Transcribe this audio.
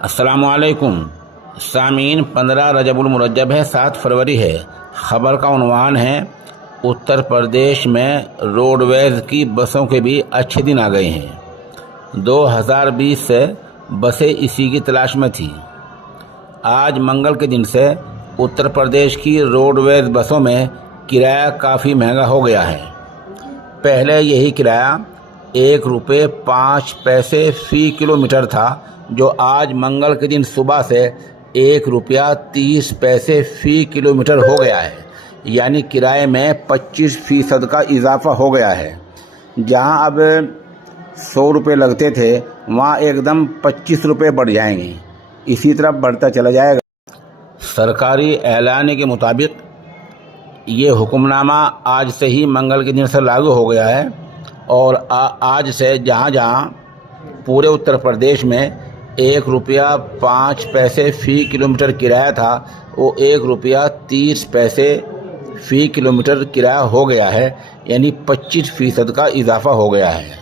अस्सलामुअलैकुम सामीन। 15 रजबुल मुरज्जब है, 7 फरवरी है। ख़बर का उन्वान है, उत्तर प्रदेश में रोडवेज़ की बसों के भी अच्छे दिन आ गए हैं। 2020 से बसें इसी की तलाश में थी। आज मंगल के दिन से उत्तर प्रदेश की रोडवेज़ बसों में किराया काफ़ी महंगा हो गया है। पहले यही किराया 1 रुपये 5 पैसे फ़ी किलोमीटर था, जो आज मंगल के दिन सुबह से 1 रुपया 30 पैसे फ़ी किलोमीटर हो गया है। यानी किराए में 25% का इजाफा हो गया है। जहां अब 100 रुपये लगते थे, वहां एकदम 25 रुपये बढ़ जाएंगे। इसी तरह बढ़ता चला जाएगा। सरकारी ऐलान के मुताबिक ये हुक्मनामा आज से ही मंगल के दिन से लागू हो गया है और आज से जहाँ जहाँ पूरे उत्तर प्रदेश में 1 रुपया 5 पैसे फ़ी किलोमीटर किराया था, वो 1 रुपया 30 पैसे फ़ी किलोमीटर किराया हो गया है। यानी 25% का इजाफा हो गया है।